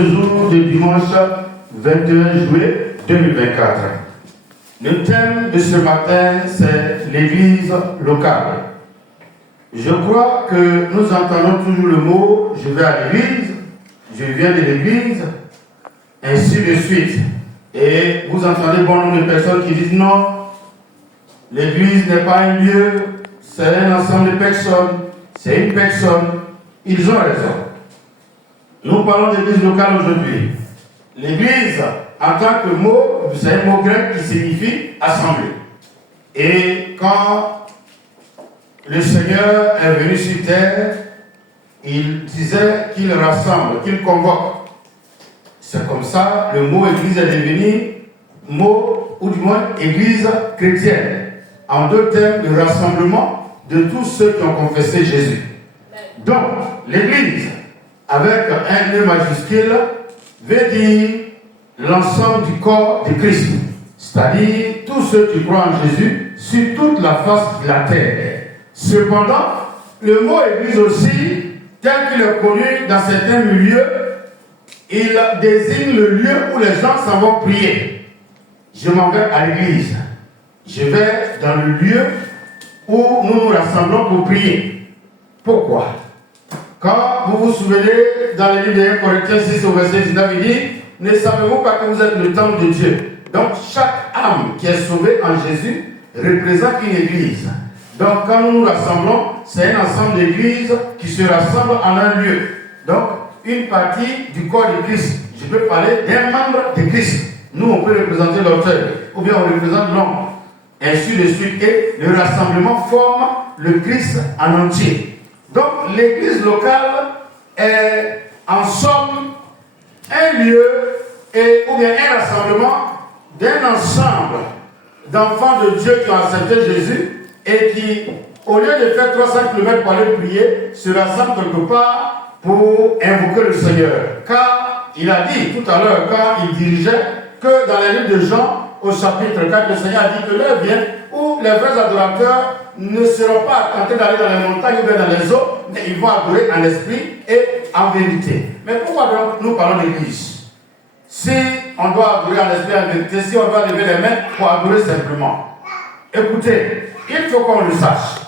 ce jour de dimanche 21 juillet 2024. Le thème de ce matin, c'est l'église locale. Je crois que nous entendons toujours le mot « je vais à l'église »,« je viens de l'église », ainsi de suite. Et vous entendez bon nombre de personnes qui disent « non, l'église n'est pas un lieu, c'est un ensemble de personnes, c'est une personne ». Ils ont raison. Nous parlons d'église locale aujourd'hui. L'église, en tant que mot, c'est un mot grec qui signifie assemblée. Et quand le Seigneur est venu sur terre, il disait qu'il rassemble, qu'il convoque. C'est comme ça, le mot église est devenu mot, ou du moins église chrétienne. En deux termes, le rassemblement de tous ceux qui ont confessé Jésus. Donc, l'église, avec un E majuscule, veut dire l'ensemble du corps de Christ. C'est-à-dire tous ceux qui croient en Jésus sur toute la face de la terre. Cependant, le mot église aussi, tel qu'il est connu dans certains milieux, il désigne le lieu où les gens s'en vont prier. Je m'en vais à l'église. Je vais dans le lieu où nous nous rassemblons pour prier. Pourquoi? Quand vous vous souvenez, dans le livre de 1 Corinthiens 6 au verset 19, il dit « Ne savez-vous pas que vous êtes le temple de Dieu ?» Donc, chaque âme qui est sauvée en Jésus représente une église. Donc, quand nous nous rassemblons, c'est un ensemble d'églises qui se rassemblent en un lieu. Donc, une partie du corps de Christ. Je peux parler d'un membre de Christ. Nous, on peut représenter l'auteur, ou bien on représente l'homme. Ainsi de suite. Et le rassemblement forme le Christ en entier. Donc, l'église locale est en somme un lieu ou bien un rassemblement d'un ensemble d'enfants de Dieu qui ont accepté Jésus et qui, au lieu de faire 300 km pour aller prier, se rassemblent quelque part pour invoquer le Seigneur. Car il a dit tout à l'heure, quand il dirigeait, que dans les livres de Jean, au chapitre 4, le Seigneur a dit que l'heure vient où les vrais adorateurs ne seront pas tentés d'aller dans les montagnes ou bien dans les eaux, mais ils vont adorer en esprit et en vérité. Mais pourquoi donc nous parlons d'église? Si on doit adorer en esprit et en vérité, si on doit lever les mains pour adorer simplement. Écoutez, il faut qu'on le sache.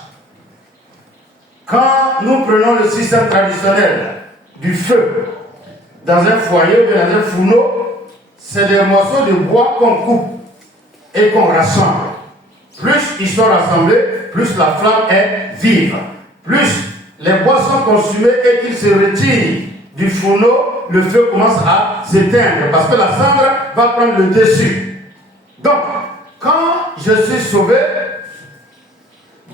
Quand nous prenons le système traditionnel du feu dans un foyer ou dans un fourneau, c'est des morceaux de bois qu'on coupe et qu'on rassemble. Plus ils sont rassemblés, plus la flamme est vive. Plus les bois sont consumés et qu'ils se retirent du fourneau, le feu commence à s'éteindre parce que la cendre va prendre le dessus. Donc, quand je suis sauvé,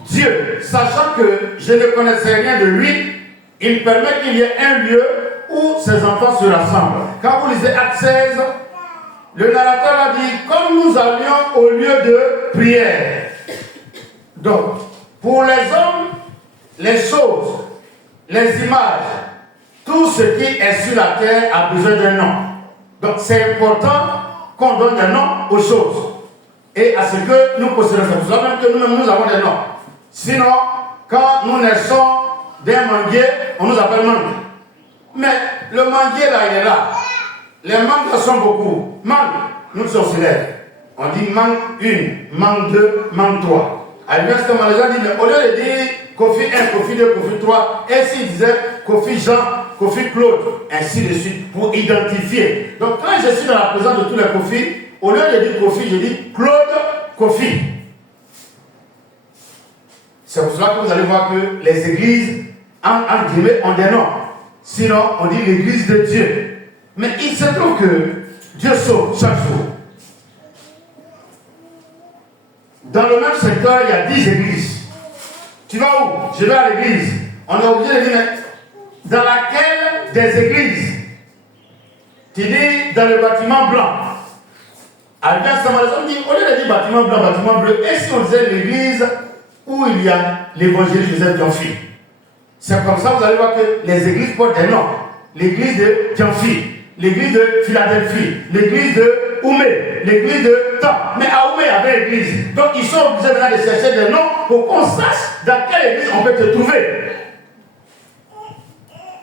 Dieu, sachant que je ne connaissais rien de lui, il permet qu'il y ait un lieu où ses enfants se rassemblent. Quand vous lisez Actes 16, le narrateur a dit, comme nous allions au lieu de prière. Donc, pour les hommes, les choses, les images, tout ce qui est sur la terre a besoin d'un nom. Donc, c'est important qu'on donne un nom aux choses et à ce que nous possédons. C'est pour ça même que nous-mêmes, nous avons des noms. Sinon, quand nous naissons d'un manguier, on nous appelle mangue. Mais le manguier là, il est là. Les mangues sont beaucoup. Mangue, nous sommes célèbres. On dit mangue 1, mangue 2, mangue 3. À l'université, les gens disent, mais au lieu de dire Kofi 1, Kofi 2, Kofi 3, ainsi ils disaient Kofi Jean, Kofi Claude, ainsi de suite, pour identifier. Donc quand je suis dans la présence de tous les Kofi, au lieu de dire Kofi, je dis Claude Kofi. C'est pour cela que vous allez voir que les églises, en guillemets, ont des noms. Sinon, on dit l'église de Dieu. Mais il se trouve que Dieu sauve chaque jour. Dans le même secteur, il y a 10 églises. Tu vas où? Je vais à l'église. On est obligé de dire, mais dans laquelle des églises? Tu dis dans le bâtiment blanc. À Saint-Malazan, on dit, au lieu de dire bâtiment blanc, bâtiment bleu, et si on disait l'église où il y a l'évangile Joseph Dianfi? C'est comme ça, vous allez voir que les églises portent des noms. L'église de Dianfi, l'église de Philadelphie, l'église de Oumé, l'église de Temps. Mais à Oumé, il y avait l'église. Donc ils sont obligés maintenant de chercher des noms pour qu'on sache dans quelle église on peut te trouver.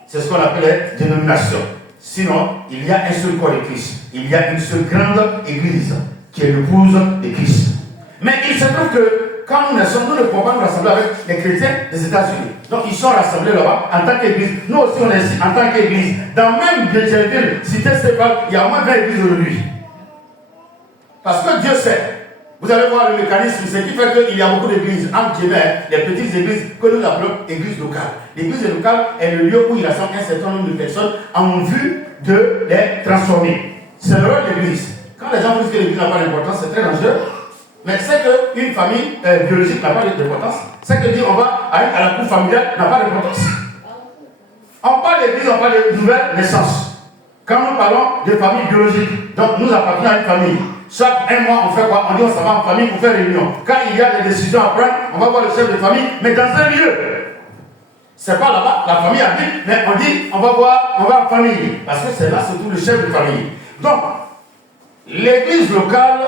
C'est ce qu'on appelle les dénominations. Sinon, il y a un seul corps de Christ. Il y a une seule grande église qui est l'épouse de Christ. Mais il se trouve que quand nous ne pouvons pas nous rassembler avec les chrétiens des États-Unis. Donc ils sont rassemblés là-bas en tant qu'église. Nous aussi on est ici en tant qu'église. Dans même Brésil, cité Stéphane, il y a au moins 20 églises aujourd'hui. Parce que Dieu sait. Vous allez voir le mécanisme, ce qui fait qu'il y a beaucoup d'églises, entre guillemets, les petites églises que nous appelons églises locales. L'église locale est le lieu où il rassemble un certain nombre de personnes en vue de les transformer. C'est le rôle de l'église. Quand les gens disent que l'église n'a pas d'importance, c'est très dangereux. Mais c'est qu'une famille biologique n'a pas d'importance. C'est que dire on va aller à la cour familiale n'a pas d'importance. On parle d'église, on parle de nouvelle naissance. Quand nous parlons de famille biologique, donc nous appartenons à une famille. Chaque un mois, on fait quoi? On dit on s'en va en famille pour faire réunion. Quand il y a des décisions à prendre, on va voir le chef de famille, mais dans un lieu. C'est pas là-bas, la famille habite, mais on dit on va en famille. Parce que c'est là surtout le chef de famille. Donc, l'église locale,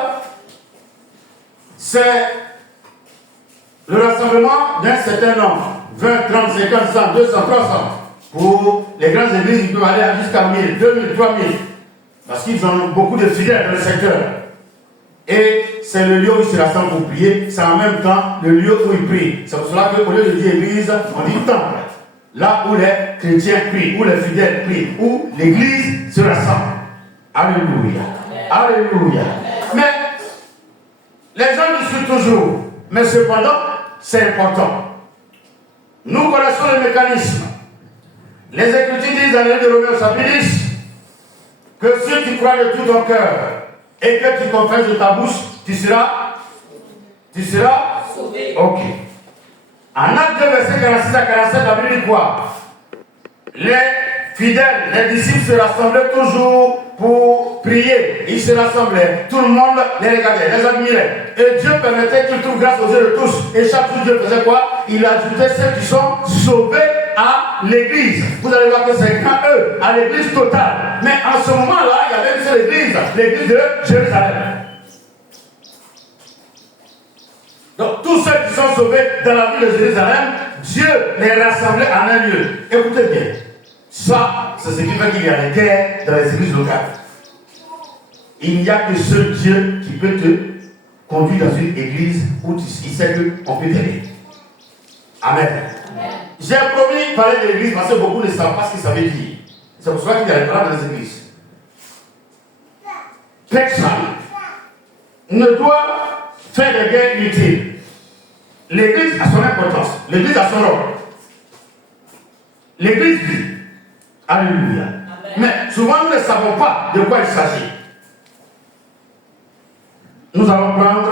c'est le rassemblement d'un certain nombre, 20, 30, 50, 100, 200, 300. Pour les grandes églises, ils peuvent aller jusqu'à 1000, 2000, 3000. Parce qu'ils ont beaucoup de fidèles dans le secteur. Et c'est le lieu où ils se rassemblent pour prier, c'est en même temps le lieu où ils prient. C'est pour cela qu'au lieu de dire église, on dit temple. Là où les chrétiens prient, où les fidèles prient, où l'église se rassemble. Alléluia. Alléluia. Mais les gens discutent toujours. Mais cependant, c'est important. Nous connaissons le mécanisme. Les Écritures disent dans le de Romains chapitre 10 que si tu crois de tout ton cœur et que tu confesses de ta bouche, tu seras sauvé. Ok. En Actes 2, verset 46 à 47, la Bible dit quoi? Les fidèles, les disciples se rassemblaient toujours pour prier. Ils se rassemblaient. Tout le monde les regardait, les admirait. Et Dieu permettait qu'ils trouvent grâce aux yeux de tous. Et chaque jour, Dieu faisait quoi? Il ajoutait ceux qui sont sauvés à l'église. Vous allez voir que c'est grand eux, à l'église totale. Mais en ce moment-là, il y avait une seule église, l'église de Jérusalem. Donc, tous ceux qui sont sauvés dans la ville de Jérusalem, Dieu les rassemblait en un lieu. Écoutez bien. Ça, c'est ce qui fait qu'il y a des guerres dans les églises locales. Il n'y a que seul Dieu qui peut te conduire dans une église où il sait qu'on peut t'aider. Amen. Amen. J'ai promis de parler de l'église parce que beaucoup ne savent pas ce que ça veut dire. C'est pour cela qu'il y a des parents dans les églises. Personne ne doit faire des guerres inutiles. L'église a son importance. L'église a son rôle. L'église vit. Alléluia. Amen. Mais souvent nous ne savons pas de quoi il s'agit. Nous allons prendre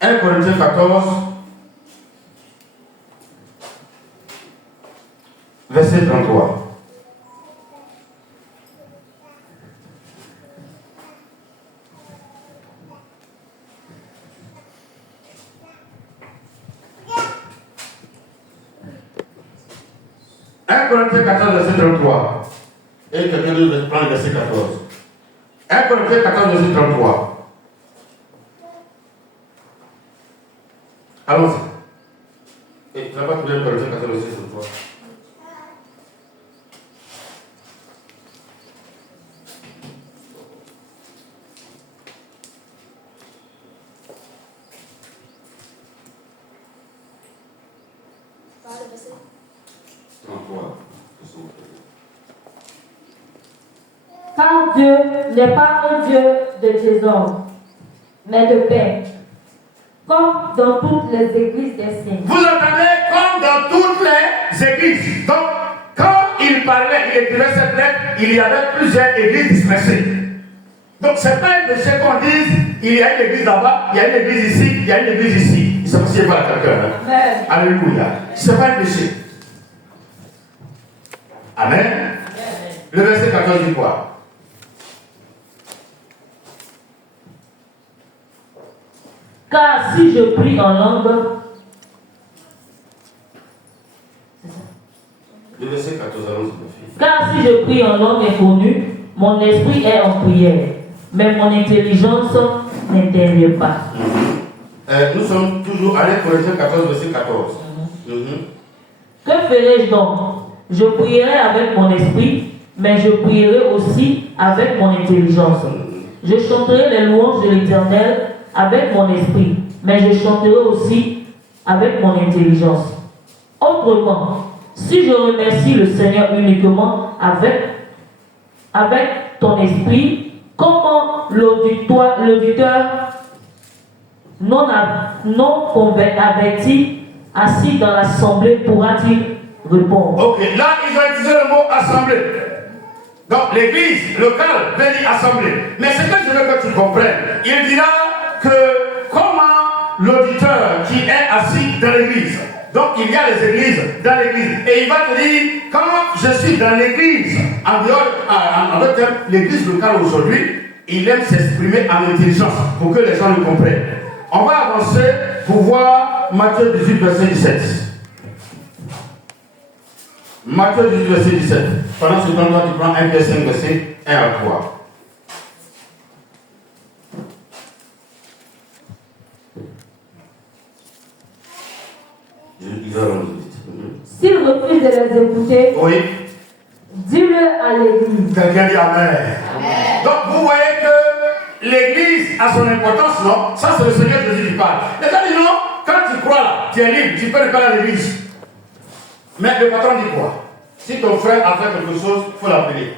1 Corinthiens 14, verset 33. Corinthiens 14, verset 33. Et quelqu'un d'autre prend le verset 14. 1 Corinthiens 14, verset 33. Allons-y. Et tu n'as pas trouvé 1 Corinthiens 14, verset 33. Car Dieu n'est pas un Dieu de désordre, mais de paix, comme dans toutes les églises des saints. Vous entendez, comme dans toutes les églises. Donc, quand il parlait, il écrivait cette lettre, il y avait plusieurs églises dispersées. Donc, ce n'est pas un péché qu'on dise, il y a une église là-bas, il y a une église ici, il y a une église ici. Il ne s'apprécie pas à quelqu'un. Hein? Alléluia. Ce n'est pas un péché. Amen. Amen. Le verset 14 dit quoi? Car si je prie en langue, le verset 14, allons-y. Car si je prie en langue inconnue, mon esprit est en prière, mais mon intelligence n'intervient pas. Nous sommes toujours à 1 Corinthiens 14, verset 14. Que ferai-je donc? Je prierai avec mon esprit, mais je prierai aussi avec mon intelligence. Je chanterai les louanges de l'Éternel avec mon esprit, mais je chanterai aussi avec mon intelligence. Autrement, si je remercie le Seigneur uniquement avec ton esprit, comment l'auditeur non averti, assis dans l'assemblée, pourra-t-il répondre? Ok, là ils ont utilisé le mot assemblée. Donc l'église locale veut dire assemblée. Mais ce que je veux que tu comprennes, il dira que comment l'auditeur qui est assis dans l'église. Donc il y a les églises dans l'église. Et il va te dire, quand je suis dans l'église, en d'autres termes, l'église locale aujourd'hui, il aime s'exprimer en intelligence pour que les gens le comprennent. On va avancer pour voir Matthieu 18, verset 17. Matthieu 18, verset 17. Pendant ce temps-là, tu prends 1 verset 5, verset 1 à 3. S'il refuse de les écouter, oui, dis-le à l'église. Quelqu'un dit Amen. Amen. Donc vous voyez que l'église a son importance, non? Ça c'est le Seigneur Jésus qui parle. Les gens disent non, quand tu crois là, tu es libre, tu peux ne pas aller à l'église. Mais le patron dit quoi? Si ton frère a fait quelque chose, il faut l'appeler.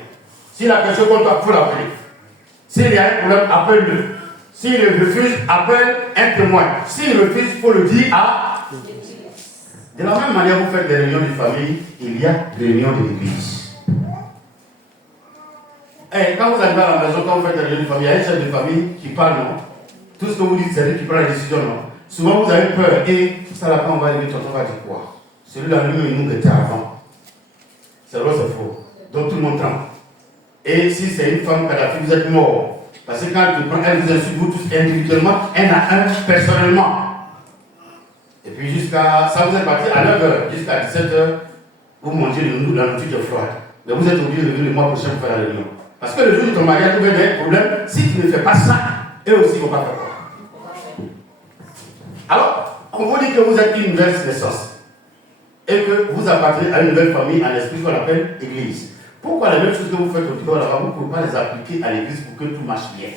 S'il a quelque chose contre toi, il faut l'appeler. S'il y a un problème, appelle-le. S'il refuse, appelle un témoin. S'il refuse, il faut le dire à... De la même manière, vous faites des réunions de famille, il y a des réunions de l'église. Et quand vous arrivez à la maison, quand vous faites des réunions de famille, il y a un chef de famille qui parle, non? Tout ce que vous dites, c'est lui qui prend la décision, non? Souvent, vous avez peur. Et ça, là, quand on va arriver, tonton va dire quoi? Celui-là, lui, il nous était avant. C'est vrai, c'est faux. Donc, tout le monde tremble. Et si c'est une femme Kadhafi, vous êtes mort. Parce que quand elle te prend, elle vous insulte, vous tous individuellement, un à un, personnellement. Et puis jusqu'à, ça vous est parti à 9h, jusqu'à 17h, vous mangez la nourriture froide. Mais vous êtes obligé de venir le mois prochain pour faire la réunion. Parce que le jour de ton mariage, vous avez un problème, si tu ne fais pas ça, eux aussi ne vont pas faire quoi. Alors, on vous dit que vous êtes une nouvelle naissance. Et que vous appartenez à une nouvelle famille, en esprit qu'on appelle Église. Pourquoi les mêmes choses que vous faites au Tibor là-bas, vous ne pouvez pas les appliquer à l'Église pour que tout marche bien?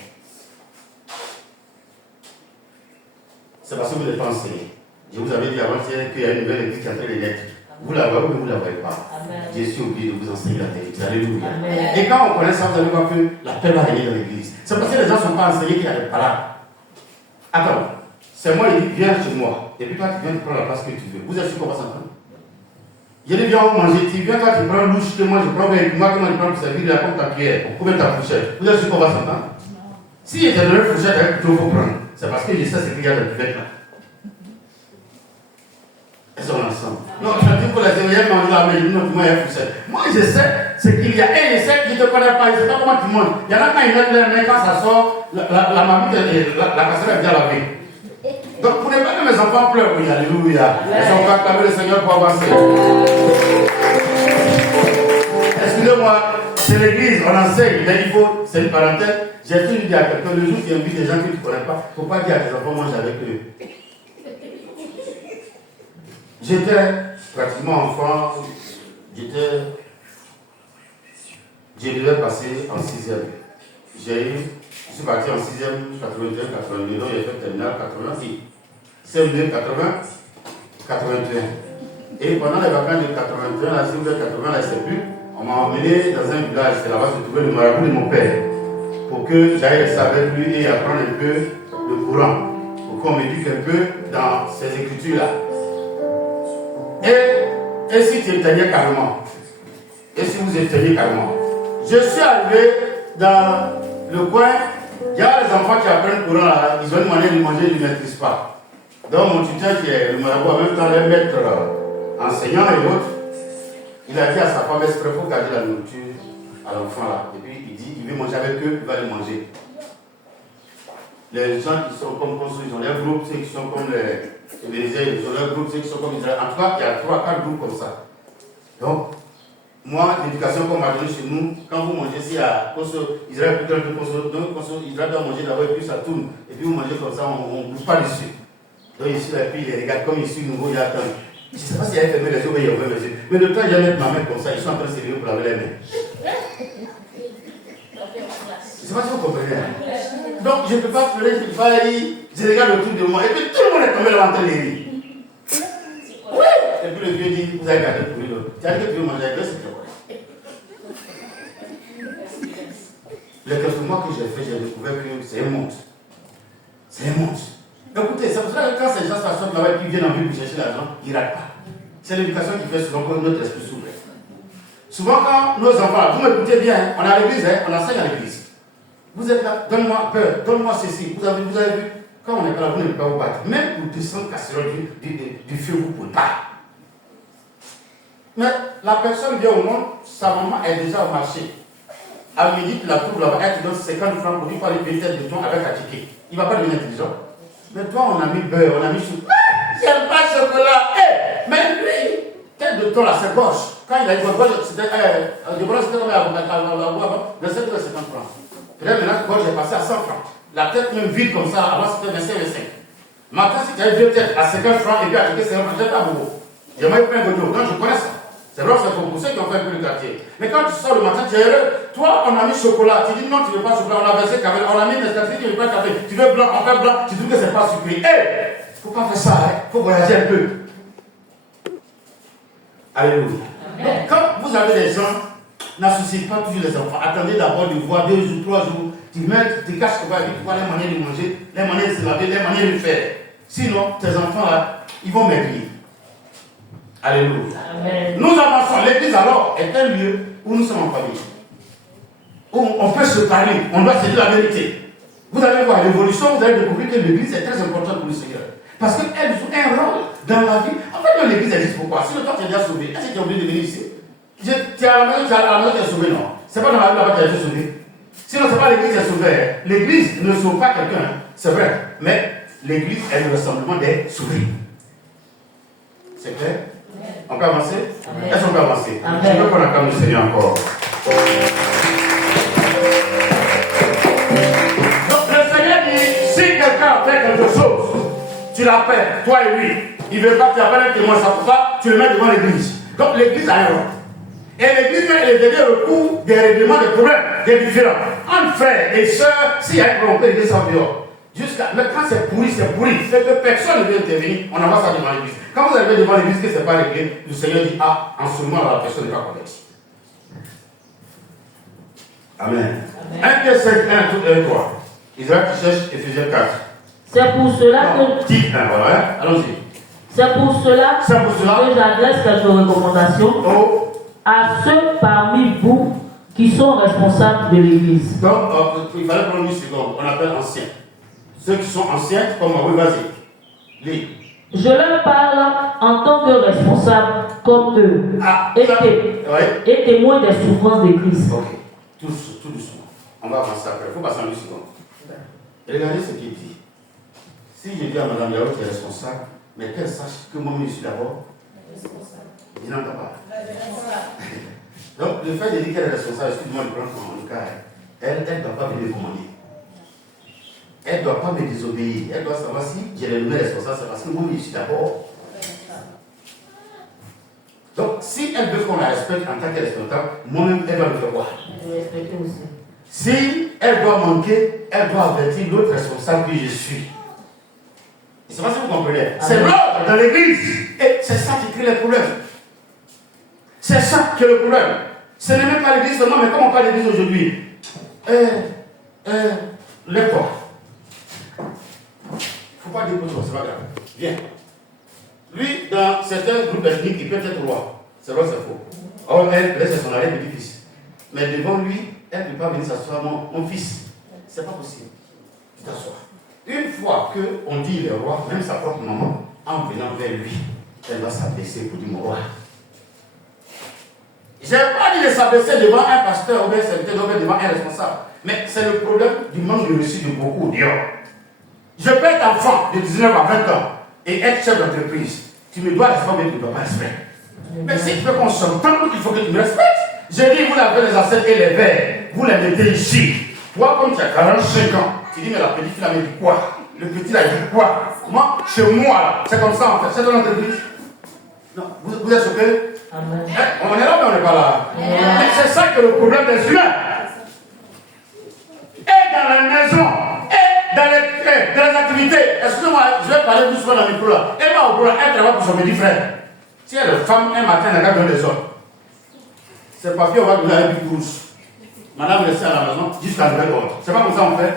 C'est parce que vous n'êtes pas enseigné. Je vous avais dit avant-hier qu'il y a une nouvelle église qui est en train de naître. Vous la voyez ou vous ne la voyez pas? Amen. Je suis obligé de vous enseigner la vérité. Alléluia. Amen. Et quand on connaît ça, vous allez voir que la paix va régner dans l'église. C'est parce que les gens ne sont pas enseignés qu'il y a des parades. Attends, c'est moi, il dit viens chez moi. Et puis toi, tu viens prendre la place que tu veux. Vous êtes sûr qu'on va s'entendre? Je dis viens manger. Tu viens, toi, tu prends louche que moi, je prends avec moi, comment je prends pour servir, là, comme ta cuillère. Combien ta fourchette? Vous êtes sûr qu'on va s'entendre? Si il était donné une fourchette avec tout, il faut prendre. C'est parce que je sais ce qu'il y a dans le buvette là. Elles sont ensemble. Non, tu as dit pour la dernière manger la main, non, moi, il y a fourchette. Moi, je sais ce qu'il y a. Et je sais que je ne te connais pas, je ne sais pas comment tu manges. Il y en a quand ils mettent les mains, quand ça sort, la mamie, la casserole est bien lavée. Donc, pour ne pas que mes enfants pleurent, oui, alléluia. Ils sont pas acclamés le Seigneur pour avancer. Excusez-moi, c'est l'église, on enseigne, mais il faut, c'est une parenthèse. J'ai toujours dit à quelqu'un, le jour où tu invites des gens que tu ne connais pas, il ne faut pas dire à tes enfants, mange avec eux. J'étais pratiquement enfant, je devais passer en 6e. Je suis parti en 6e, 81, 82, donc j'ai fait terminal 86. CM2, 80, 81. Et pendant les vacances de 81, la CM2 80, la SCPU, on m'a emmené dans un village, c'est là-bas que je trouvais le marabout de mon père, pour que j'aille rester avec lui et apprendre un peu le Coran, pour qu'on m'éduque un peu dans ces écritures-là. Et si tu éteignais carrément, et si vous éteignez carrément, je suis arrivé dans le coin, il y a les enfants qui apprennent le Coran là, ils ont une manière de manger, ils ne maîtrisent pas. Donc mon tuteur qui est le marabout, en même temps les maîtres enseignants et autres, il a dit à sa femme, est-ce qu'il faut garder la nourriture à l'enfant là? Et puis il dit, il veut manger avec eux, il va les manger. Les gens qui sont comme construits, ils ont leur groupe, ceux qui sont comme les Vénézuéliens, ils ont leur groupe, ceux qui sont comme Israël. En tout cas, il y a 3-4 groupes comme ça. Donc, moi, l'éducation qu'on m'a donnée chez nous, quand vous mangez, si à Israël doit manger d'abord et puis ça tourne. Et puis vous mangez comme ça, on ne bouge pas dessus. Donc ici, la fille, les regarde comme ici, nouveau, il attend. Je ne sais pas si elle a fermé les yeux ou il a ouvert les yeux. Mais le temps, il y a mettre ma main comme ça, ils sont en train de se réunir pour laver les mains. Je ne sais pas si vous comprenez. Donc, je ne peux pas pleurer, je ne peux pas rire. Je regarde autour de moi et puis tout le monde est tombé là en train de rire. Oui. Et puis le vieux dit, vous avez gardé pour lui. Tu as dit que tu veux manger avec eux, c'est quoi? Les quelques mois que j'ai fait, j'ai découvert que c'est un monde. C'est un monde. Écoutez, c'est pour ça que quand ces gens s'assoient là-bas et qu'ils viennent en ville pour chercher l'argent, ils ne ratent pas. C'est l'éducation qui fait souvent que notre esprit s'ouvre. Souvent, quand nos enfants, vous m'écoutez bien, on est à l'église, on enseigne à l'église. Vous êtes là, donne-moi peur, donne-moi ceci. Vous avez vu, quand on est là, vous ne pouvez pas vous battre. Même pour descendre casserole du feu, vous ne pouvez pas. Mais la personne vient au monde, sa maman est déjà au marché. À midi, tu la trouves là-bas, elle te donne 50 francs pour lui faire une tête de thon avec un ticket. Il ne va pas devenir intelligent. Mais toi, on a mis beurre, on a mis chocolat. J'aime pas le chocolat. Mais lui, tête de thon là, c'est gauche. Quand il a eu gauche, c'était comme la boîte, de 7,50 francs. Peut-être maintenant, gauche est passé à 100 francs. La tête même vide comme ça, avant c'était 25. Maintenant, si tu as deux têtes à 50 francs et puis à 50 francs, j'ai pas beaucoup. J'aimerais plein de l'eau. Donc, je connais ça. C'est vrai que c'est pour ceux qui ont fait un peu le quartier. Mais quand tu sors le matin, tu es heureux. Toi, on a mis chocolat. Tu dis non, tu ne veux pas chocolat. On a versé café. On a mis Nescafé, tu ne veux pas café. Tu veux blanc, on fait blanc. Tu dis que c'est pas sucré. Il ne faut pas faire ça. Il faut voyager un peu. Alléluia. Donc, quand vous avez des gens, n'associez pas toujours les enfants. Attendez d'abord de voir 2 jours, 3 jours. Tu te caches que tu vois les manières de manger, les manières de se laver, les manières de faire. Sinon, tes enfants-là, ils vont maigrir. Alléluia. Amen. Nous avançons. L'église alors est un lieu où nous sommes en famille. Où on peut se parler. On doit se dire la vérité. Vous allez voir l'évolution, vous allez découvrir que l'église est très importante pour le Seigneur. Parce qu'elle joue un rôle dans la vie. En fait, l'église existe pourquoi? Si le temps tu es déjà sauvé, est-ce que tu es obligé de venir ici? Tu es à la maison, tu es sauvé, non? C'est pas dans la vie là-bas que tu as été sauvé. Sinon, c'est pas l'église qui est sauvée. L'église ne sauve pas quelqu'un, c'est vrai. Mais l'église est le rassemblement des sauvés. C'est clair? On peut avancer? Amen. Est-ce qu'on peut avancer? Amen. Je veux qu'on acclame le Seigneur encore. Donc le Seigneur dit, si quelqu'un fait quelque chose, tu l'appelles, toi et lui. Il ne veut pas que tu appelles un témoin, ça pour ça, tu le mets devant l'église. Donc l'église a un rôle. Et l'église est le dernier recours des règlements des problèmes, des différends. Entre frères et sœurs, s'il y a un problème, on peut régler ça en dehors. Mais quand c'est pourri, c'est que personne ne veut intervenir, on envoie ça devant l'église. Quand vous arrivez devant l'église que ce n'est pas réglé, le Seigneur dit, ah, en ce moment, la personne n'est pas convertie. Amen. 1 Pierre 5, 1, 3. Israël qui cherche Ephésiens 4. C'est pour cela que... Petit 1, voilà, allons-y. C'est pour cela que j'adresse quelques recommandations à ceux parmi vous qui sont responsables de l'église. Donc, il fallait prendre une seconde, on appelle anciens. Ceux qui sont anciens, comme moi, oui, vas-y. Lis. Je leur parle en tant que responsable comme eux et témoin des souffrances de Christ. Ok, tout doucement. On va avancer après. Il faut passer en 8 secondes. Regardez ce qu'il dit. Si je dis à Mme Yahoo qui est responsable, mais qu'elle sache que moi-même je suis d'abord il n'entend pas. Donc, le fait de dire qu'elle est responsable, excuse-moi de prendre mon cas, elle ne doit pas venir commander. Elle ne doit pas me désobéir. Elle doit savoir si j'ai le nommé responsable, c'est parce que moi, je suis d'abord. Donc, si elle veut qu'on la respecte en tant que responsable, moi-même, elle doit me faire quoi? Si elle doit manquer, elle doit avertir l'autre responsable que je suis. Je ne sais pas si vous comprenez. C'est l'ordre dans l'église. Et c'est ça qui crée les problèmes. C'est ça qui est le problème. Ce n'est même pas l'église seulement, mais comme on parle d'église aujourd'hui. Lève-toi. Il ne faut pas dire pour toi, c'est pas grave. Viens. Lui, dans certains groupes ethniques, il peut être roi. C'est vrai, c'est faux. Or, elle laisse son arrêt petit-fils. Mais devant lui, elle ne peut pas venir s'asseoir, mon fils. C'est pas possible. Tu t'assois. Une fois qu'on dit le roi, même sa propre maman, en venant vers lui, elle va s'abaisser pour dire mon roi. Je n'ai pas dit de s'abaisser devant un pasteur ou bien devant un responsable. Mais c'est le problème du manque de réussite de beaucoup dehors. Je peux être enfant de 19 à 20 ans et être chef d'entreprise. Tu me dois respecter, mais tu ne dois pas respecter. Mais si tu veux qu'on s'entende, il faut que tu me respectes. J'ai dit, vous lavez les assiettes et les verres, vous les mettez ici. Toi, comme tu as 45 ans, tu dis, mais la petite fille a dit quoi? Le petit a dit quoi? Moi, chez moi, c'est comme ça en fait, c'est dans l'entreprise. Non, vous êtes choqués? Amen. On est là, mais on n'est pas là. Mais c'est ça que le problème des humains. Et dans la maison, et dans les activités. Excusez-moi, je vais parler doucement dans le micro là. Elle va au boulot, elle travaille pour son petit frère. Si elle est femme, un matin, elle n'a qu'à donner des ordres. C'est papier, on va donner à un petit rouge. Madame, restez à la maison, jusqu'à nouvel ordre. C'est pas comme ça on fait.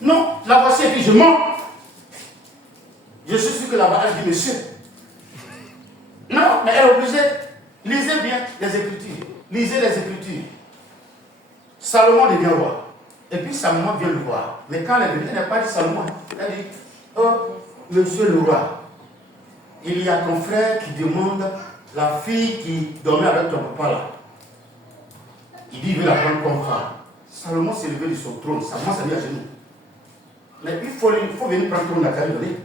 Non, la voici et puis je mens. Je suis sûr que là-bas, elle dit monsieur. Non, mais elle est obligée. Lisez bien les Écritures. Lisez les Écritures. Salomon devient roi. Et puis Salomon vient le voir. Mais quand elle est venue, elle n'a pas dit Salomon. Elle dit, oh, monsieur le roi, il y a ton frère qui demande la fille qui dormait avec ton papa là. Il dit, il veut la prendre comme femme. Salomon s'est levé de son trône. Salomon s'est mis à genoux. Mais il faut venir prendre ton trône à donner.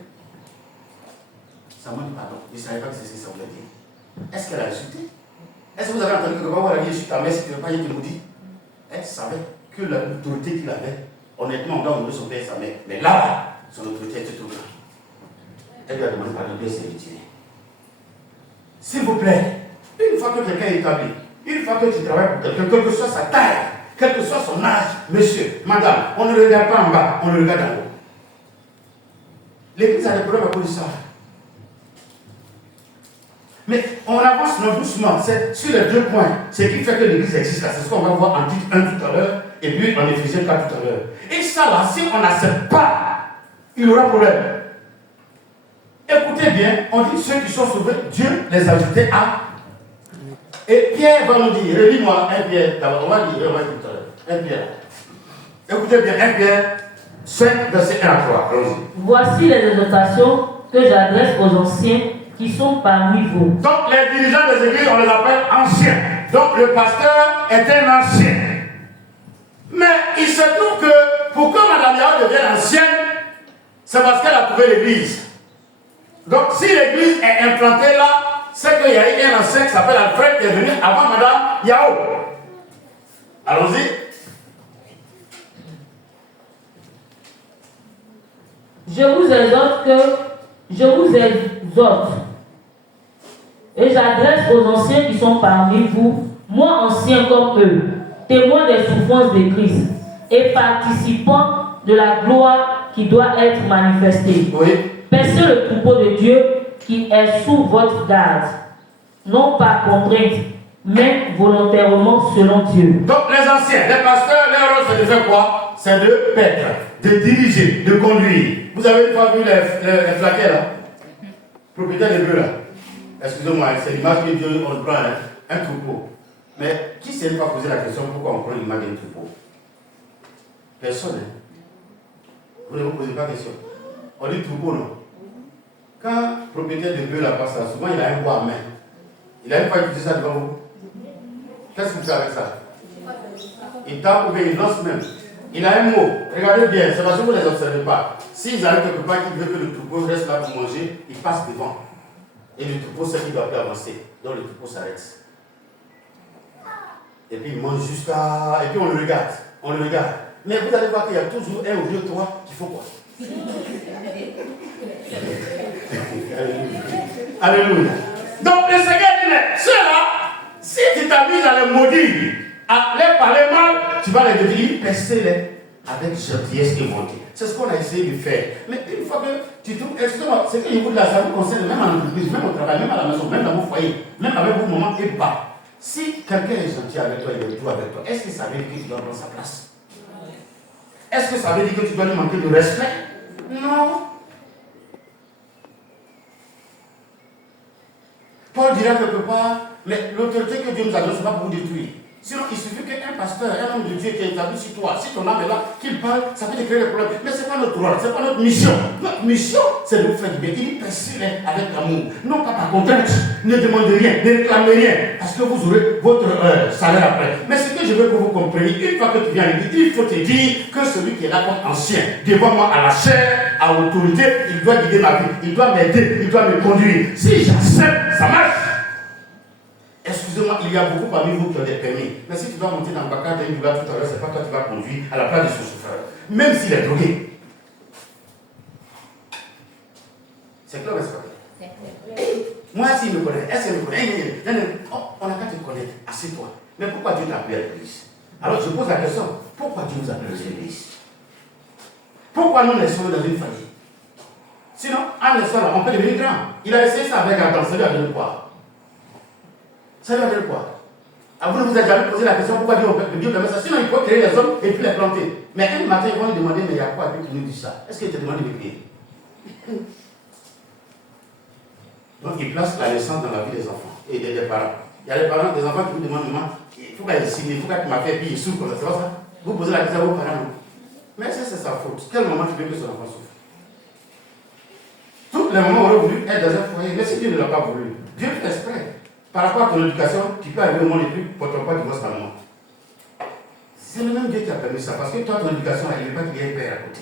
Salomon dit, pardon, je ne savais pas que c'est ce que ça voulait dire. Est-ce qu'elle a insulté? Est-ce que vous avez entendu que quand elle a dit, je suis ta mère, si tu ne veux pas, il te maudit? Elle savait que l'autorité qu'il avait, honnêtement, on doit honorer son père et sa mère. Mais là, son autorité était trop grande. Elle lui a demandé pardon, Dieu s'est retiré. S'il vous plaît, une fois que quelqu'un est établi, une fois que tu travailles pour quelqu'un, quelle que soit sa taille, quel que soit son âge, monsieur, madame, on ne le regarde pas en bas, on le regarde en haut. L'église a des problèmes à cause de ça. Mais on avance doucement, c'est sur les deux points. Ce qui fait que l'église existe là, c'est ce qu'on va voir en Tite 1 tout à l'heure, et puis en Éphésiens 4 tout à l'heure. Et ça là, si on n'accepte pas, il y aura problème. Écoutez bien, on dit ceux qui sont sauvés, Dieu les a ajoutés à. Et Pierre va nous dire, relis-moi 1 Pierre, d'abord, on va lire tout à l'heure. 1 Pierre. Écoutez bien, 1 Pierre, 5, verset 1 à 3. Allons-y. Voici les exhortations que j'adresse aux anciens qui sont parmi vous. Donc les dirigeants des églises, on les appelle anciens. Donc le pasteur est un ancien. Mais il se trouve que pour que Mme Yao devienne ancienne, c'est parce qu'elle a trouvé l'église. Donc si l'église est implantée là, c'est qu'il y a eu un ancien qui s'appelle Alfred qui est venu avant Mme Yao. Allons-y. Je vous exhorte et j'adresse aux anciens qui sont parmi vous, moi ancien comme eux, témoins des souffrances de Christ et participants de la gloire qui doit être manifestée. Oui. Paissez le troupeau de Dieu qui est sous votre garde, non par contrainte, mais volontairement selon Dieu. Donc les anciens, les pasteurs, leur rôle c'est de faire quoi? C'est de paître, de diriger, de conduire. Vous avez une fois vu les flaquets là? Propriétaire des bœufs là? Excusez-moi, c'est l'image que Dieu on prend, hein? Un troupeau. Mais qui ne s'est pas posé la question pourquoi on prend l'image d'un troupeau? Personne. Hein? Vous ne vous posez pas la question. On dit troupeau, non? Quand le propriétaire de bœufs là passe là, souvent il a un bois à main. Il a une fois utilisé ça devant vous. Qu'est-ce qu'il fait avec ça? Il tape ou bien il lance même. Il a un mot. Regardez bien, c'est parce que vous ne les observez pas. S'ils arrivent quelque part qui veut que le troupeau reste là pour manger, il passe devant. Et le troupeau sait qu'il ne doit plus avancer. Donc le troupeau s'arrête. Et puis il mange jusqu'à. Et puis on le regarde. On le regarde. Mais vous allez voir qu'il y a toujours un ou deux, trois qui font quoi? Alléluia. Donc le Seigneur dit, mais ceux-là, si tu t'amuses à les maudire, à les parler mal, tu vas les devenir, percer-les avec gentillesse et bonté. C'est ce qu'on a essayé de faire. Mais une fois que tu trouves, excusez-moi, c'est que niveau de la ça vous concerne même en entreprise, même au travail, même à la maison, même dans vos foyers, même avec vos moments et bas. Si quelqu'un est gentil avec toi, il est doux avec toi, est-ce que ça veut dire que tu dois prendre sa place? Est-ce que ça veut dire que tu dois lui manquer de respect? Non. Paul dira quelque part, mais l'autorité que Dieu nous a donnée, ce n'est pas pour vous détruire. Sinon, il suffit qu'un pasteur, un homme de Dieu qui est établi sur toi, si ton âme est là, qu'il parle, ça peut te créer des problèmes. Mais ce n'est pas notre rôle, ce n'est pas notre mission. Notre mission, c'est de vous faire du bien. Il dit, percez-les avec amour. Non pas par contrainte. Ne demandez rien, ne réclamez rien, parce que vous aurez votre salaire après. Mais ce que je veux que vous compreniez, une fois que tu viens à l'église, il faut te dire que celui qui est là comme ancien, devant moi à la chair, à l'autorité, il doit guider ma vie, il doit m'aider, il doit me conduire. Si j'accepte, ça marche. Excusez-moi, il y a beaucoup parmi vous qui ont des permis. Mais si tu dois monter dans le bac d'un doula tout à l'heure, c'est pas toi qui vas conduire à la place de son chauffeur. Même s'il est drogué. C'est clair, n'est-ce pas? Moi, s'il me connaît, est-ce qu'il me connaît? Oh, on n'a qu'à te connaître, assieds-toi. Mais pourquoi Dieu t'a appelé à l'église? Alors je pose la question, pourquoi Dieu nous a appelé à l'église? Pourquoi nous naissons dans une famille? Sinon, en naissant là, on peut devenir grand. Il a essayé ça avec Adam, ça lui a donné quoi? Ça lui a donné quoi? Vous ne vous avez jamais posé la question pourquoi Dieu permet ça? Sinon, il faut créer les hommes et puis les planter. Mais un matin, ils vont lui demander, mais il y a quoi Dieu qui nous dit ça? Est-ce qu'il te demande de prier? Donc, il place la naissance dans la vie des enfants et des parents. Il y a des parents, des enfants qui vous demandent, maman, il faut qu'elle signe, il faut qu'elle m'a fait, puis il souffre comme ça, c'est pas ça? Vous posez la question à vos parents. Mais ça, c'est sa faute. Quel moment tu veux que son enfant souffre? Tous les moments auraient voulu être dans un foyer, mais si Dieu ne l'a pas voulu, Dieu fait exprès. Par rapport à ton éducation, tu peux arriver au monde et puis pour ton père divorce ta maman. C'est le même Dieu qui a permis ça, parce que toi, ton éducation, il n'est pas qu'il y ait un père à côté.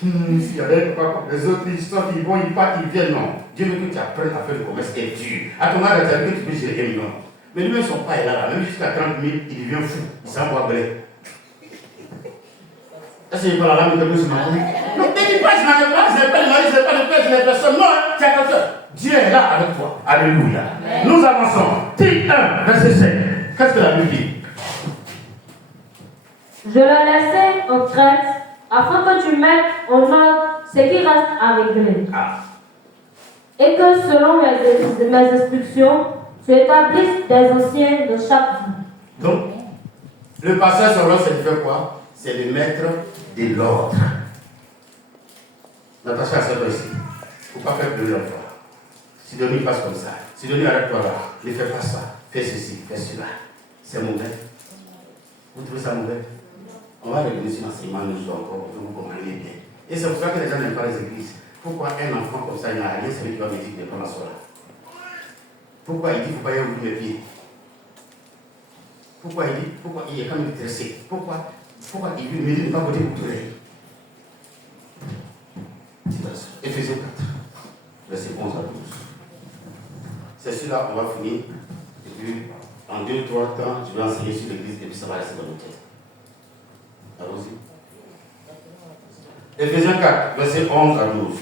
S'il y a des papa, les autres, ils sortent, ils vont, ils partent, ils viennent, non. Dieu veut que tu apprennes à faire le commerce et dur. À ton âge, tu as vu que tu peux gérer 1 million. Mais lui-même, son père est là, même jusqu'à 30 000, il devient fou, il s'envoie blé. Est-ce que je parle à l'âme de quelqu'un ce matin? Non, ne dis pas, je n'en ai pas, je n'ai pas de mari, je n'ai pas de père, je n'ai personne. Non, tu as quelqu'un. Dieu est là avec toi. Alléluia. Amen. Nous avançons. Tite 1, verset 7. Qu'est-ce que la Bible dit? Je le laissais en Crète afin que tu mettes en ordre ce qui reste à régler. Et que selon mes instructions, tu établisses des anciens de chaque vie. Donc, le passage sur l'ordre, c'est de faire quoi? C'est de mettre de l'ordre. Natacha, à cette fois-ci, il ne faut pas faire pleurer l'enfant. Sidonie passe comme ça. Sidonie, arrête-toi là. Ne fais pas ça. Fais ceci, fais cela. C'est mauvais. Vous trouvez ça mauvais? On va revenir sur l'enseignement nous encore pour que vous compreniez bien. Et c'est pour ça que les gens n'aiment pas les églises. Pourquoi un enfant comme ça, il n'a rien, c'est lui qui va me dire de prendre la soirée? Pourquoi il dit qu'il ne faut pas y ouvrir mes pieds? Pourquoi il est quand même stressé? Pourquoi il me dit de ne pas voter pour tout le monde? Éphésiens 4, verset 11 à 12. C'est celui-là, on va finir. Et puis, en 2-3 temps, je vais enseigner sur l'église et puis ça va rester dans notre tête. Allons-y. Éphésiens 4, verset 11 à 12.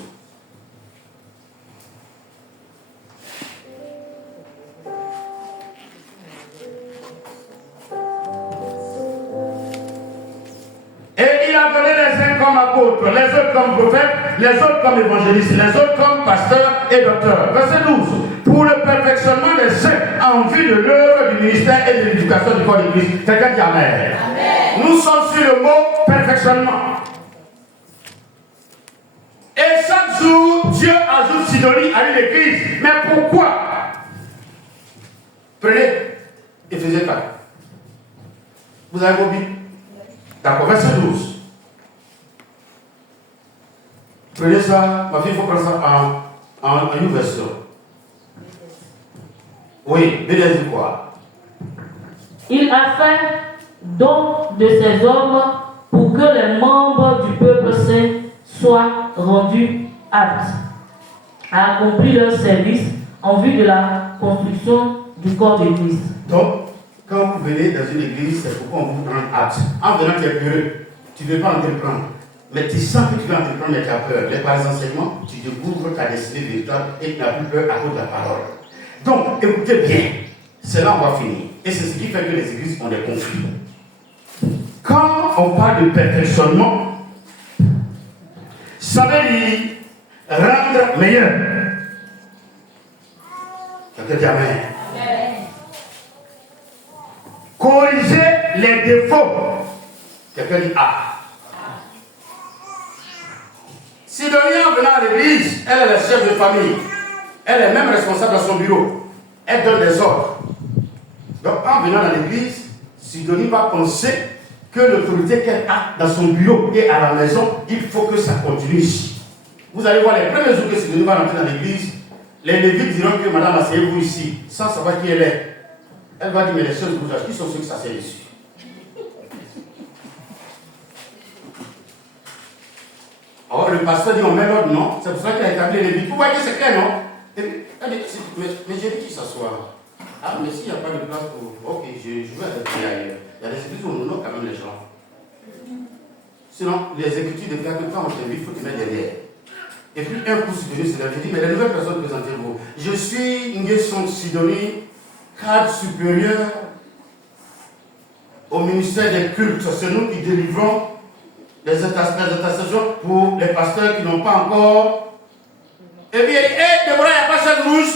Et il a donné les uns comme apôtres, les autres comme prophètes, les autres comme évangélistes, les autres comme pasteurs et docteurs. Verset 12. Pour le perfectionnement des saints en vue de l'œuvre du ministère et de l'éducation du corps de Christ. Quelqu'un dit Amen. Amen. Nous sommes sur le mot perfectionnement. Et chaque jour, Dieu ajoute Sidonie à une église. Mais pourquoi? Prenez Éphésiens 4. Vous avez vos Bibles? D'accord, verset 12. Prenez ça, ma fille, il faut prendre ça en une version. Oui, Bédé dit quoi? Il a fait don de ces hommes pour que les membres du peuple saint soient rendus aptes à accomplir leur service en vue de la construction du corps de Christ. Donc, quand vous venez dans une église, c'est pourquoi on vous rend apte. En venant, tu es heureux. Tu ne veux pas entreprendre. Mais tu sens que tu veux entreprendre, mais tu as peur. Mais par les enseignements, tu découvres ta destinée véritable et tu n'as plus peur à cause de la parole. Donc, écoutez bien. C'est là où on va finir. Et c'est ce qui fait que les églises ont des conflits. Quand on parle de perfectionnement, ça veut dire rendre meilleur. Quelqu'un dit Amen. Corriger les défauts. Quelqu'un dit Ah. Sidonie, en venant à l'église, elle est la chef de famille. Elle est même responsable dans son bureau. Elle donne des ordres. Donc, en venant à l'église, Sidonie va penser que l'autorité qu'elle a dans son bureau et à la maison, il faut que ça continue ici. Vous allez voir les premiers jours que Sidonie va rentrer dans l'église, les lévites diront que madame, asseyez-vous ici, sans savoir qui elle est. Elle va dire, mais les choses vous qui sont ceux qui s'asseyent ici? Alors le pasteur dit, on met l'ordre, non? C'est pour ça qu'il a établi les lévites. Vous voyez que c'est clair, non? Et puis, elle dit, mais j'ai dit qui s'assoit? Ah, mais s'il n'y a pas de place pour... Ok, je vais aller ailleurs. Il y a des églises où on honore quand même les gens. Sinon, les écritures déclarent que quand on t'invite, il faut te mettre derrière. Et puis un coup Sidonie s'est levé, j'ai dit, mais les nouvelles personnes, présentez-vous. Je suis Nguesson Sidonie, cadre supérieur au ministère des cultes. C'est nous qui délivrons les attestations pour les pasteurs qui n'ont pas encore. Et puis, hé, Déborah, il n'y a pas chaise rouge.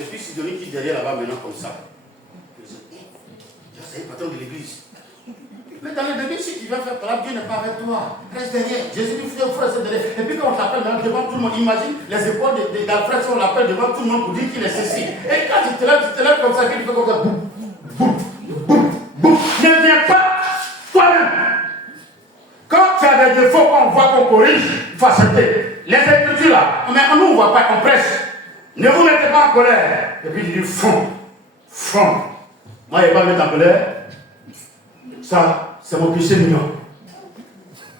Et puis Sidonie qui est derrière là-bas maintenant comme ça. C'est le patron de l'église. Mais dans l'église, si tu viens faire parole, Dieu n'est pas avec toi. Reste derrière. Jésus dit, frère, c'est derrière. Et puis quand on t'appelle devant tout le monde, imagine les épaules d'Alfred, on l'appelle devant tout le monde pour dire qu'il est ceci. Et quand tu te lèves comme ça, qu'il fait comme ça, boum, boum, boum, boum. Ne viens pas toi-même. Quand tu as des défauts qu'on voit qu'on corrige, il faut accepter. Les écritures là, mais nous on ne voit pas, on presse. Ne vous mettez pas en colère. Et puis il dit, fond. Moi, il ne vais pas me mettre en colère. Ça, c'est mon péché mignon.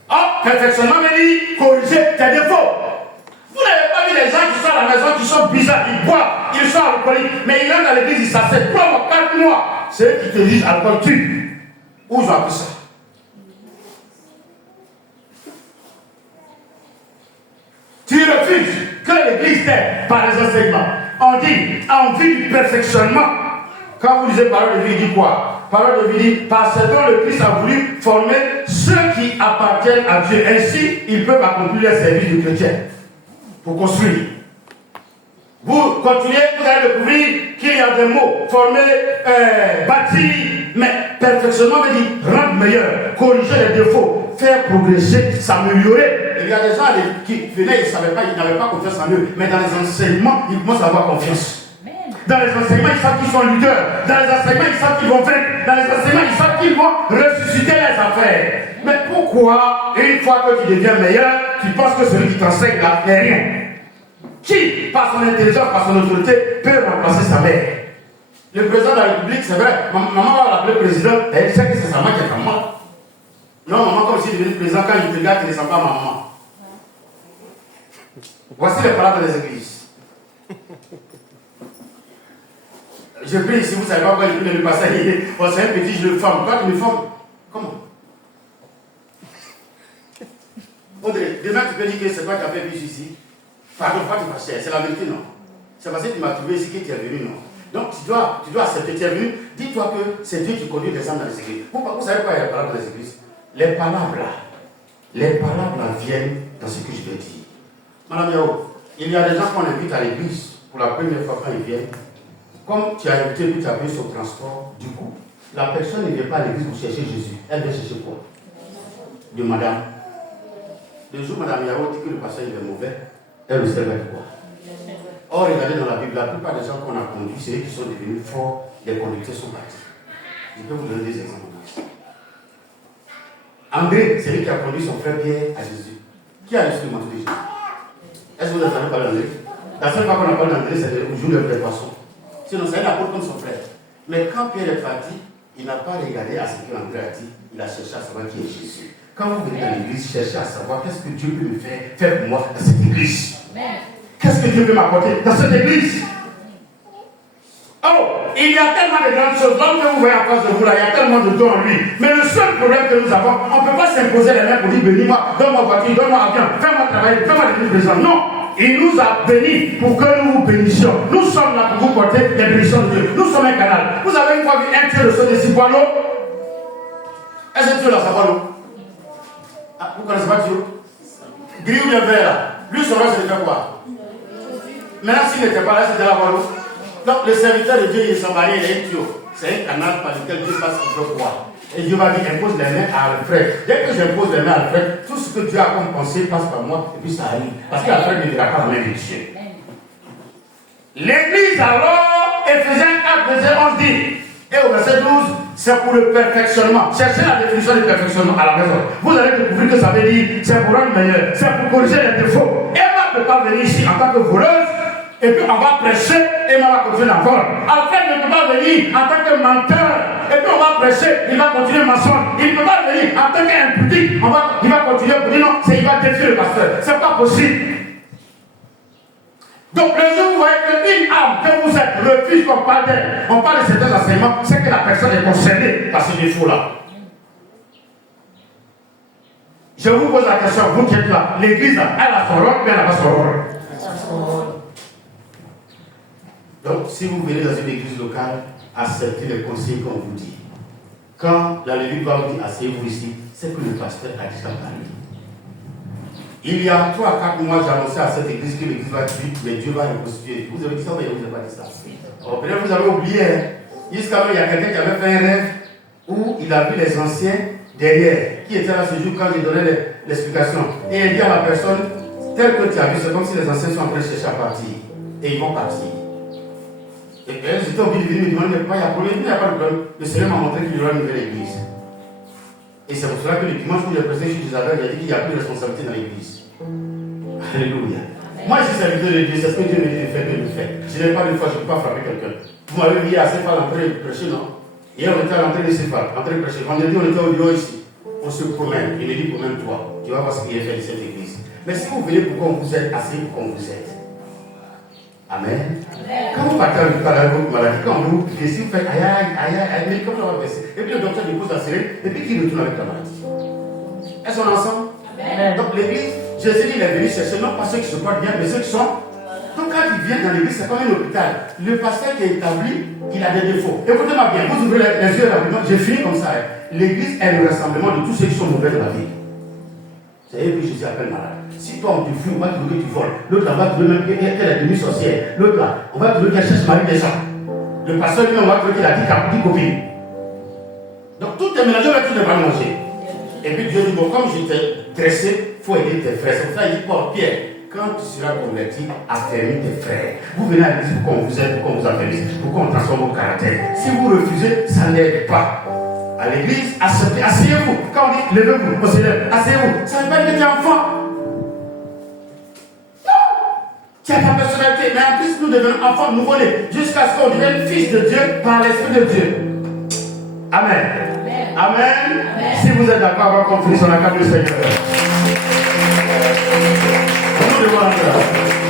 Oh, perfectionnement me dit, corriger tes défauts. Vous n'avez pas vu les gens qui sont à la maison, qui sont bizarres, ils boivent, ils sont alcooliques, mais ils rentrent dans l'église, ils s'assèdent 3 mois, 4 mois. C'est eux qui te disent alcool tue. Où ils ont appris ça? Tu refuses que l'église t'aide par les enseignements. On dit, en vue du perfectionnement. Quand vous lisez parole de vie, il dit quoi? Parole de vie dit, par ce dont le Christ a voulu former ceux qui appartiennent à Dieu. Ainsi, ils peuvent accomplir les services du chrétien pour construire. Vous continuez, vous allez découvrir qu'il y a des mots formés, bâtir, mais perfectionnement veut dire rendre meilleur, corriger les défauts, faire progresser, s'améliorer. Il y a des gens qui venaient, ils n'avaient pas confiance en eux, mais dans les enseignements, ils commencent à avoir confiance. Dans les enseignements, ils savent qu'ils sont leaders. Dans les enseignements, ils savent qu'ils vont vaincre. Dans les enseignements, ils savent qu'ils vont ressusciter les affaires. Mais pourquoi, une fois que tu deviens meilleur, tu penses que celui qui t'enseigne n'a fait rien? Qui, par son intelligence, par son autorité, peut remplacer sa mère? Le président de la République, c'est vrai, maman va l'appeler président, elle sait que c'est sa mère qui est maman. Non, maman, comme s'il est devenu président, quand il te regarde, il ne sent pas maman. Voici les paroles des églises. Je prie, si vous ne savez pas pourquoi je prie de lui passer, c'est un petit jeu de femme. Toi, tu me formes. Comment? Audrey, demain tu peux dire que c'est toi qui as fait plus ici. Pardon, pas tu vas cher, c'est la vérité, non? C'est parce que tu m'as trouvé ici que tu es venu, non? Donc tu dois accepter, tu es venu. Dis-toi que c'est Dieu qui conduit les âmes dans les églises. Vous savez quoi, il y a les paroles dans les églises? Les paroles là viennent dans ce que je vais dire. Madame Yao, il y a des gens qu'on invite à l'église pour la première fois quand ils viennent. Comme tu as invité, puis tu as payé son transport, du coup, la personne ne vient pas à l'église pour chercher Jésus. Elle vient chercher quoi? De madame. Le jour où madame Yao dit que le pasteur est mauvais, elle le sait avec quoi? Or, regardez dans la Bible, la plupart des gens qu'on a conduits, c'est eux qui sont devenus forts, les conducteurs sont partis. Je peux vous donner des exemples. André, c'est lui qui a conduit son frère Pierre à Jésus. Qui a instrumenté de Jésus? Est-ce que vous avez parlé d'André? La seule fois qu'on a parlé d'André, c'est le jour des poissons. Sinon, c'est un apôtre comme son frère. Mais quand Pierre est parti, il n'a pas regardé à ce qu'André a dit, il a cherché à savoir qui est Jésus. Quand vous venez dans l'église, cherchez à savoir qu'est-ce que Dieu peut me faire pour moi dans cette église. Qu'est-ce que Dieu peut m'apporter dans cette église? Oh, il y a tellement de grandes choses. L'homme que vous voyez en face de vous là, il y a tellement de dons en lui. Mais le seul problème que nous avons, on ne peut pas s'imposer les mains pour dire bénis-moi, donne-moi voiture, donne-moi avion, fais-moi travailler, fais-moi des présidents. Non, il nous a bénis pour que nous vous bénissions. Nous sommes là pour vous porter les bénissions de Dieu. Nous sommes un canal. Vous avez une fois vu un tuyau de saut de 6 poids d'eau? Est-ce que tu là, ça va l'eau? Ah, vous ne connaissez pas Dieu? Gris ou bien vert là? Lui, son rôle, c'est de faire quoi? Maintenant, s'il n'était pas là, c'était la voie d'eau. Donc, le serviteur de Dieu, il s'en marie, il a un tuyau. C'est un canal par lequel Dieu passe pour faire quoi? Et Dieu va dire, impose les mains à Alfred. Dès que j'impose les mains à Alfred, tout ce que Dieu a comme pensée passe par moi, et puis ça arrive. Parce qu'Alfred ne verra pas la main de Dieu. L'église alors, Éphésiens 4, verset 11 dit, et au verset 12, c'est pour le perfectionnement. Cherchez la définition du perfectionnement à la maison. Vous allez découvrir que ça veut dire, c'est pour rendre meilleur, c'est pour corriger les défauts. Emma ne peut pas venir ici en tant que voleuse, et puis on va prêcher, et Emma va continuer encore. Alfred ne peut pas venir en tant que menteur, et puis on va prêcher, il va continuer mensonge. Il ne peut pas venir en tant qu'impudique, il va continuer pour dire non, il va défier le pasteur. C'est pas possible. Donc le jour où vous voyez qu'une âme que vous êtes refuse qu'on parle d'elle, on parle de certains enseignements, c'est que la personne est concernée par ces défauts-là. Je vous pose la question, vous qui êtes là, l'église, elle a son rôle, mais elle n'a pas son rôle. Donc, si vous venez dans une église locale, acceptez les conseils qu'on vous dit. Quand la Lévite va vous dire, asseyez-vous ici, c'est que le pasteur a déjà parlé. Il y a 3 à 4 mois, j'ai annoncé à cette église que l'église va dire, mais Dieu va reconstituer. Vous avez dit ça, mais vous n'avez pas dit ça. Peut-être vous avez oublié, hein. Jusqu'à il y a quelqu'un qui avait fait un rêve où il a vu les anciens derrière, qui étaient là ce jour quand il donnait l'explication. Et il dit à la personne, tel que tu as vu, c'est comme si les anciens sont en train de chercher à partir. Et ils vont partir. Et j'étais obligé de venir me demander, mais pourquoi il y a problème? Il n'y a pas de problème. Le Seigneur m'a montré qu'il y aura une nouvelle église. Et c'est pour cela que le dimanche où j'ai prêché chez Isabelle, j'ai dit qu'il n'y a plus de responsabilité dans l'église. Alléluia. Moi, je suis serviteur de Dieu, c'est ce que Dieu me dit de faire, de le faire. Je n'ai pas de foi, je ne peux pas frapper quelqu'un. Vous m'avez vu à Céphale en train de prêcher, non? Hier, on était à l'entrée de Céphale, en train de prêcher. Vendredi, on était au dehors ici. On se promène. Il me dit, promène-toi. Tu vas voir ce qu'il est fait de cette église. Mais si vous venez pour qu'on vous aide, assez pour qu'on vous aide. Amen. Quand vous partez avec votre maladie, quand vous priez, si vous faites aïe, aïe, aïe, aïe, comme on va verser. Et puis le docteur dépose la seringue, et puis qui retourne avec la maladie. Elles sont ensemble. Amen. Donc l'église, Jésus il est venu chercher non pas ceux qui se portent bien, mais ceux qui sont. Donc quand ils viennent dans l'église, c'est comme un hôpital. Le pasteur qui est établi, il a des défauts. Écoutez-moi bien, vous ouvrez les yeux rapidement, j'ai fini comme ça. L'église est le rassemblement de tous ceux qui sont mauvais dans la vie. C'est eux que Jésus appelle malade. Si toi on te fume, on va te dire que tu voles. L'autre là, on va te dire même qu'elle est demi-sorcière. L'autre là, on va te dire qu'elle cherche mari des gens. Le pasteur lui, on va te dire qu'il a dit copine. Donc tout est mélangé, mais tout n'est pas mélangé. Et puis Dieu dit, bon, comme je t'ai dressé, il faut aider tes frères. C'est pour ça qu'il dit, bon, Pierre, quand tu seras converti, affermis tes frères. Vous venez à l'église pour qu'on vous aide, pour qu'on vous affermisse, pour qu'on transforme votre caractère. Si vous refusez, ça n'aide pas. À l'église, asseyez-vous. Quand on dit, levez-vous, on se lève, asseyez-vous. Ça ne veut pas dire que tu es enfant. Non. Tu n'as pas personnalité. Mais en plus, nous devenons enfants nouveau-nés. Jusqu'à ce qu'on devienne fils de Dieu par l'Esprit de Dieu. Amen. Amen. Si vous êtes d'accord, on va continuer sur la carte du Seigneur. Nous devons entrer.